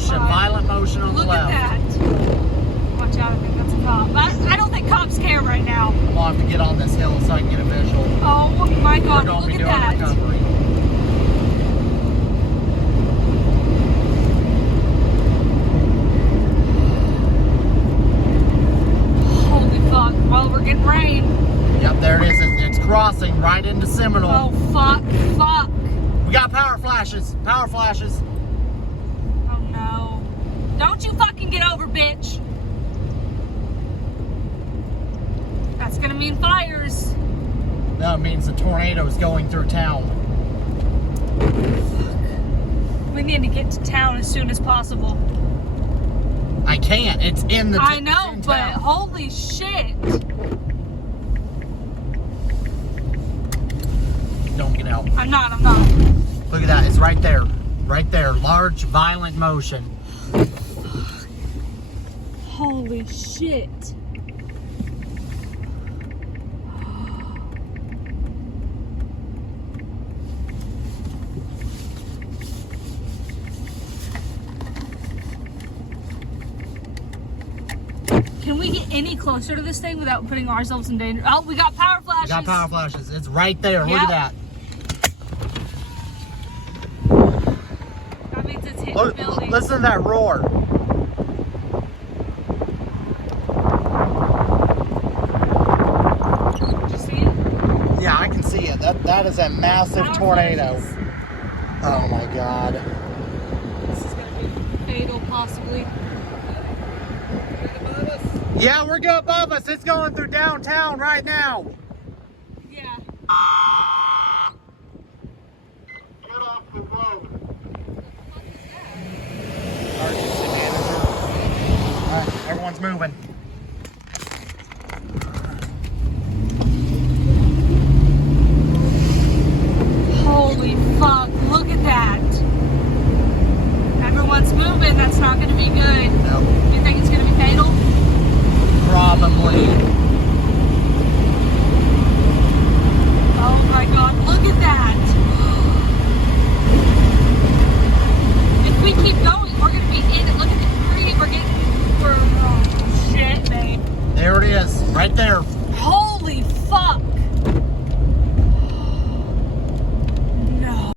motion, violent motion on the left. Look at that. Watch out, I think that's a cop. I don't think cops care right now. I'm gonna have to get on this hill so I can get a visual. Oh my God, We're look gonna at be doing that. recovery. Holy fuck. Well, we're getting rain. Yep, there it is. It's crossing right into Seminole. Oh, fuck. We got power flashes. Power flashes. Oh no. Don't you fucking get over, bitch. That's gonna mean fires. No, it means the tornado is going through town. We need to get to town as soon as possible. I can't. It's in the I know, in but town. holy shit. Don't get out. I'm not. Look at that. It's right there. Right there. Large, violent motion. Holy shit. Can we get any closer to this thing without putting ourselves in danger? Oh, we got power flashes. We got power flashes. It's right there. Look Yep. at that. That means it's hitting Look, buildings. listen to that roar. Did you see it? Yeah, I can see it. That is a massive Power tornado. flashes. Oh my God. This is going to be fatal, possibly. Yeah, we're going above us. It's going through downtown right now. Yeah. Get off the road. Emergency manager. All right, everyone's moving. Holy fuck, look at that. Everyone's moving, that's not going to be good. Nope. You think it's going to be fatal? Probably. Oh my God, look at that. If we keep going, we're going to be in it. Look at the tree, we're oh shit, babe. There it is. Right there.